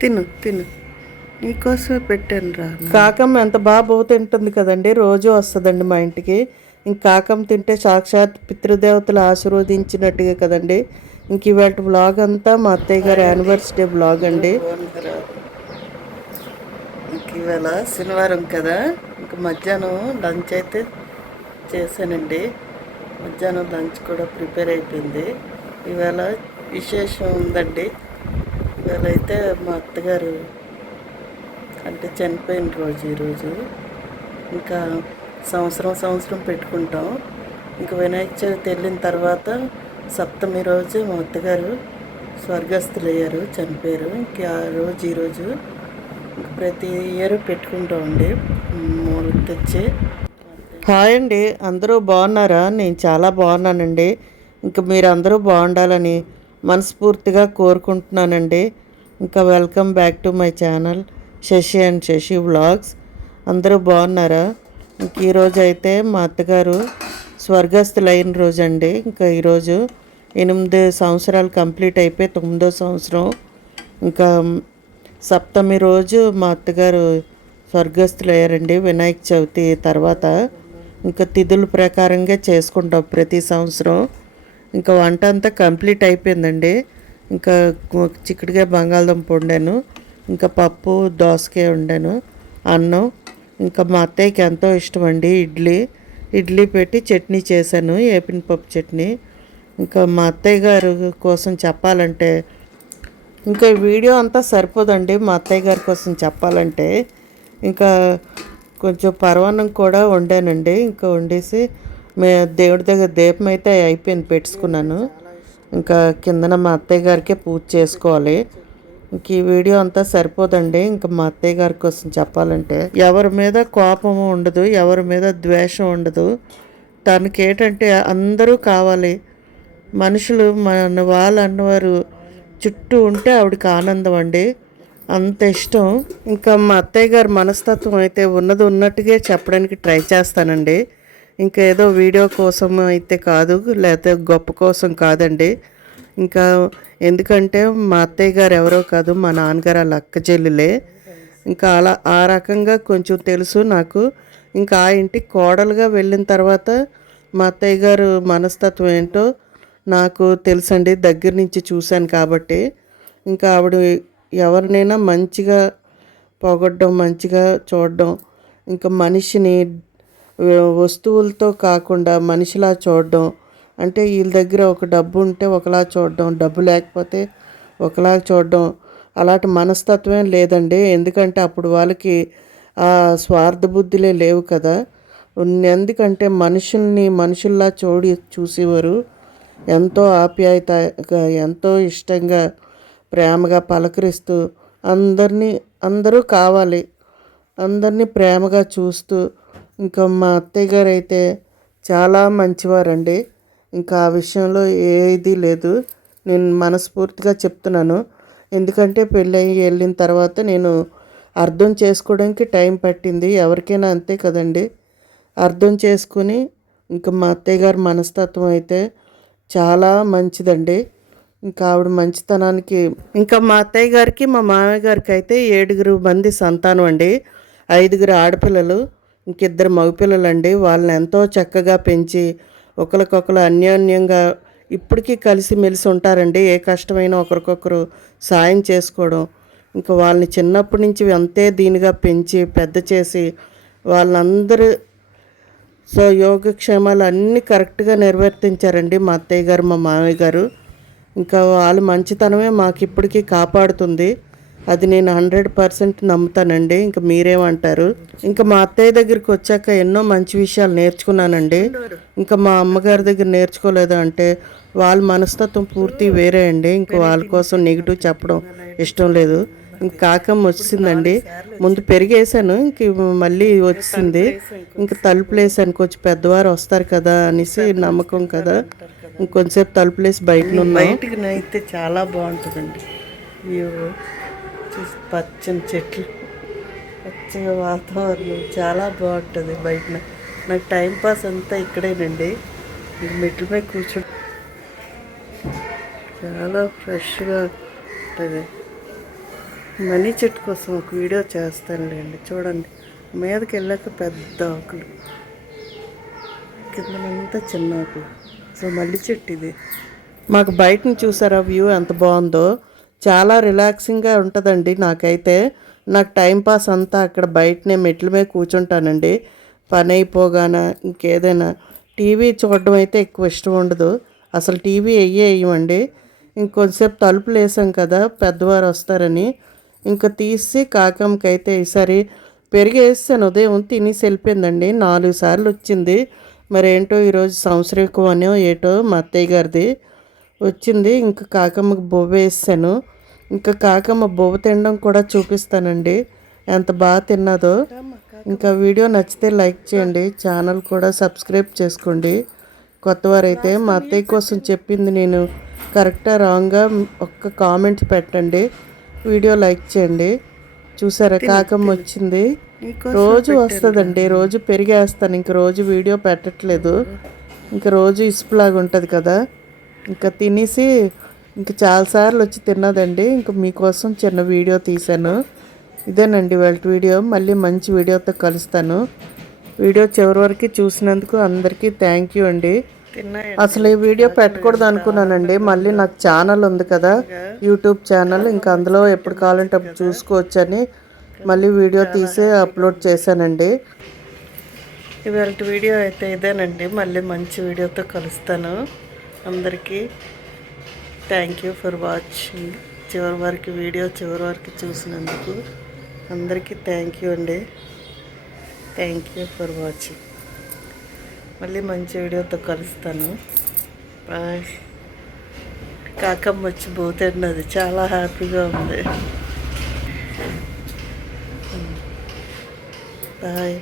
తిను తిను, నీకోసమే పెట్టాను రా. కాకమ్మ ఎంత బాగా తింటుంది కదండి, రోజు వస్తుందండి మా ఇంటికి. ఇంక కాకమ్మ తింటే సాక్షాత్ పితృదేవతలు ఆశీర్వదించినట్టుగా కదండి. ఇంక ఇవాళ బ్లాగ్ అంతా మా అత్తయ్య గారి యానివర్సరీ బ్లాగ్ అండి. ఇంక ఇవాళ శనివారం కదా, ఇంక మధ్యాహ్నం లంచ్ అయితే చేశానండి. మధ్యాహ్నం లంచ్ కూడా ప్రిపేర్ అయిపోయింది. ఇవాళ విశేషం ఉందండి. ఇవాళ అయితే మా అత్తగారు అంటే చనిపోయిన రోజు ఈరోజు. ఇంకా సంవత్సరం పెట్టుకుంటాం. ఇంకా వినాయక చవితి వెళ్ళిన తర్వాత సప్తమి రోజు మా అత్తగారు స్వర్గస్థులయ్యారు, చనిపోయారు. ఇంకా ఆ రోజు ఈరోజు ఇంకా ప్రతి ఇయర్ పెట్టుకుంటామండి మూలకి తెచ్చి. హాయ్ అండి, అందరూ బాగున్నారా? నేను చాలా బాగున్నానండి. ఇంకా మీరు అందరూ బాగుండాలని మనస్ఫూర్తిగా కోరుకుంటున్నానండి. ఇంకా welcome back to my channel Sashi and Sashi vlogs. అందరూ బాగున్నారా? ఇంక ఈరోజు అయితే మా అత్తగారు స్వర్గస్థులైన రోజు అండి. ఇంకా ఈరోజు 8 సంవత్సరాలు కంప్లీట్ అయిపోయి 9వ సంవత్సరం. ఇంకా సప్తమి రోజు మా అత్తగారు స్వర్గస్థులయ్యారండి. వినాయక చవితి తర్వాత ఇంకా తిథుల ప్రకారంగా చేసుకుంటాం ప్రతి సంవత్సరం. ఇంకా వంట అంతా కంప్లీట్ అయిపోయిందండి. ఇంకా చిక్కుడుగా బంగాళదుంప వండాను, ఇంకా పప్పు దోసకాయ వండాను, అన్నం. ఇంకా మా అత్తయ్యకి ఎంతో ఇష్టం అండి ఇడ్లీ పెట్టి చట్నీ చేశాను, ఏపిన పప్పు చట్నీ. ఇంకా మా అత్తయ్య గారు కోసం చెప్పాలంటే ఇంకా వీడియో అంతా సరిపోదండి. మా అత్తయ్య గారి కోసం చెప్పాలంటే ఇంకా కొంచెం పరవాన్నం కూడా వండానండి. ఇంకా వండేసి దేవుడి దగ్గర దీపం అయితే అయిపోయింది, పెట్టుకున్నాను. ఇంకా కిందన మా అత్తయ్య గారికే పూజ చేసుకోవాలి. ఇంక ఈ వీడియో అంతా సరిపోదండి. ఇంకా మా అత్తయ్య గారి కోసం చెప్పాలంటే ఎవరి మీద కోపం ఉండదు, ఎవరి మీద ద్వేషం ఉండదు. తనకి ఏంటంటే అందరూ కావాలి, మనుషులు మన వాళ్ళు అన్నవారు చుట్టూ ఉంటే ఆవిడకి ఆనందం అండి, అంత ఇష్టం. ఇంకా మా అత్తయ్య గారి మనస్తత్వం అయితే ఉన్నది ఉన్నట్టుగా చెప్పడానికి ట్రై చేస్తానండి. ఇంకా ఏదో వీడియో కోసం అయితే కాదు, లేకపోతే గొప్ప కోసం కాదండి. ఇంకా ఎందుకంటే మా అత్తయ్య గారు ఎవరో కాదు, మా నాన్నగారు వాళ్ళ అక్క చెల్లెలే. ఇంకా అలా ఆ రకంగా కొంచెం తెలుసు నాకు. ఇంకా ఆ ఇంటికి కోడలుగా వెళ్ళిన తర్వాత మా అత్తయ్య గారు మనస్తత్వం ఏంటో నాకు తెలుసండి, దగ్గర నుంచి చూశాను కాబట్టి. ఇంకా ఆవిడ ఎవరినైనా మంచిగా పొగడ్డం, మంచిగా చూడడం, ఇంకా మనిషిని వస్తువులతో కాకుండా మనిషిలా చూడడం. అంటే వీళ్ళ దగ్గర ఒక డబ్బు ఉంటే ఒకలా చూడడం, డబ్బు లేకపోతే ఒకలా చూడడం, అలాంటి మనస్తత్వం లేదండి. ఎందుకంటే అప్పుడు వాళ్ళకి ఆ స్వార్థ బుద్ధిలే లేవు కదా. ఎందుకంటే మనుషుల్ని మనుషుల్లా చూసేవారు. ఎంతో ఆప్యాయతగా, ఎంతో ఇష్టంగా, ప్రేమగా పలకరిస్తూ అందరూ కావాలి, అందరినీ ప్రేమగా చూస్తూ. ఇంకా మా అత్తయ్య గారు అయితే చాలా మంచివారండి. ఇంకా ఆ విషయంలో ఏది లేదు, నేను మనస్ఫూర్తిగా చెప్తున్నాను. ఎందుకంటే పెళ్ళయి వెళ్ళిన తర్వాత నేను అర్థం చేసుకోవడానికి టైం పట్టింది, ఎవరికైనా అంతే కదండి. అర్థం చేసుకుని ఇంకా మా అత్తయ్య గారి మనస్తత్వం అయితే చాలా మంచిదండి. ఇంకా ఆవిడ మంచితనానికి ఇంకా మా అత్తయ్య గారికి మా మామయ్య గారికి అయితే 7 మంది సంతానం అండి. 5 ఆడపిల్లలు, ఇంకిద్దరు మగపిల్లలు అండి. వాళ్ళని ఎంతో చక్కగా పెంచి ఒకరికొకరు అన్యోన్యంగా ఇప్పటికీ కలిసిమెలిసి ఉంటారండి. ఏ కష్టమైనా ఒకరికొకరు సాయం చేసుకోవడం. ఇంకా వాళ్ళని చిన్నప్పటి నుంచి అంతే దీనిగా పెంచి పెద్ద చేసి వాళ్ళందరూ యోగక్షేమాలు అన్నీ కరెక్ట్గా నిర్వర్తించారండి మా అత్తయ్య గారు, మా మామయ్య గారు. ఇంకా వాళ్ళ మంచితనమే మాకు ఇప్పటికీ కాపాడుతుంది, అది నేను 100% నమ్ముతానండి. ఇంకా మీరేమంటారు? ఇంకా మా అత్తయ్య దగ్గరికి వచ్చాక ఎన్నో మంచి విషయాలు నేర్చుకున్నానండి. ఇంకా మా అమ్మగారి దగ్గర నేర్చుకోలేదు అంటే వాళ్ళ మనస్తత్వం పూర్తి వేరే అండి. ఇంకా వాళ్ళ కోసం నెగిటివ్ చెప్పడం ఇష్టం లేదు. ఇంక కాకమ్మ వచ్చిందండి, ముందు పెరిగేసాను, ఇంక మళ్ళీ వచ్చింది. ఇంక తలుపులేసాను, కొంచెం పెద్దవారు వస్తారు కదా అనేసి నమ్మకం కదా, ఇంకొంచెంసేపు తలుపులేసి బయటికి అయితే చాలా బాగుంటుందండి వ్యూ. పచ్చని చెట్లు, పచ్చగా వాతావరణం చాలా బాగుంటుంది బయట. నాకు టైంపాస్ అంతా ఇక్కడేనండి. మెట్ల మీద కూర్చో చాలా ఫ్రెష్గా ఉంటుంది. మనీ చెట్టు కోసం ఒక వీడియో చేస్తానులేండి, చూడండి. మీదకి వెళ్ళాక పెద్ద ఆకులు, కిందనంతా చిన్న ఆకులు. సో మల్లి చెట్టు ఇది. మాకు బయటని చూసారా వ్యూ ఎంత బాగుందో. చాలా రిలాక్సింగ్గా ఉంటుందండి నాకైతే. నాకు టైంపాస్ అంతా అక్కడ బయటనే మెట్ల మీద కూర్చుంటానండి. పని అయిపోగానే ఇంకేదైనా. టీవీ చూడడం అయితే ఎక్కువ ఇష్టం ఉండదు, అసలు టీవీ వేయమండి. ఇంకొంచెంసేపు తలుపులు వేసాం కదా పెద్దవారు వస్తారని, ఇంకా తీసి కాకమ్మకి అయితే ఈసారి పెరిగి వేసాను. ఉదయం తినేసి వెళ్ళిపోయిందండి, 4 సార్లు వచ్చింది. మరి ఏంటో ఈరోజు సంవత్సరం అనో ఏటో మా అత్తయ్య గారిది వచ్చింది. ఇంకా కాకమ్మకి బొవ్వ వేసాను. ఇంకా కాకమ్మ బొవ్వ తినడం కూడా చూపిస్తానండి, ఎంత బాగా తిన్నదో. ఇంకా వీడియో నచ్చితే లైక్ చేయండి, ఛానల్ కూడా సబ్స్క్రైబ్ చేసుకోండి. కొత్తవారైతే మా అత్తయ్య కోసం చెప్పింది నేను కరెక్టా రాంగ్గా ఒక్క కామెంట్స్ పెట్టండి, వీడియో లైక్ చేయండి. చూసారా కాకమ్మ వచ్చింది. రోజు వస్తుందండి, రోజు పెరిగేస్తాను. ఇంక రోజు వీడియో పెట్టట్లేదు, ఇంక రోజు ఇసుపులాగా ఉంటుంది కదా. ఇంకా తినేసి ఇంకా చాలాసార్లు వచ్చి తిన్నదండి. ఇంక మీకోసం చిన్న వీడియో తీశాను. ఇదేనండి వాళ్ళ వీడియో. మళ్ళీ మంచి వీడియోతో కలుస్తాను. వీడియో చివరి వరకు చూసినందుకు అందరికీ థ్యాంక్ యూ అండి. అసలు ఈ వీడియో పెట్టకూడదు అనుకున్నానండి, మళ్ళీ నాకు ఛానల్ ఉంది కదా యూట్యూబ్ ఛానల్, ఇంకా అందులో ఎప్పుడు కావాలంటే అప్పుడు చూసుకోవచ్చని మళ్ళీ వీడియో తీసి అప్లోడ్ చేశానండి. ఇవాళ వీడియో అయితే ఇదేనండి. మళ్ళీ మంచి వీడియోతో కలుస్తాను. అందరికీ thank you for watching. Video చివరి వరకు చూసినందుకు అందరికీ థ్యాంక్ యూ అండి. Thank you for watching. మళ్ళీ మంచి వీడియోతో కలుస్తాను. బాయ్. కాకమ్మ వచ్చి పోతున్నది, చాలా హ్యాపీగా ఉంది. బాయ్.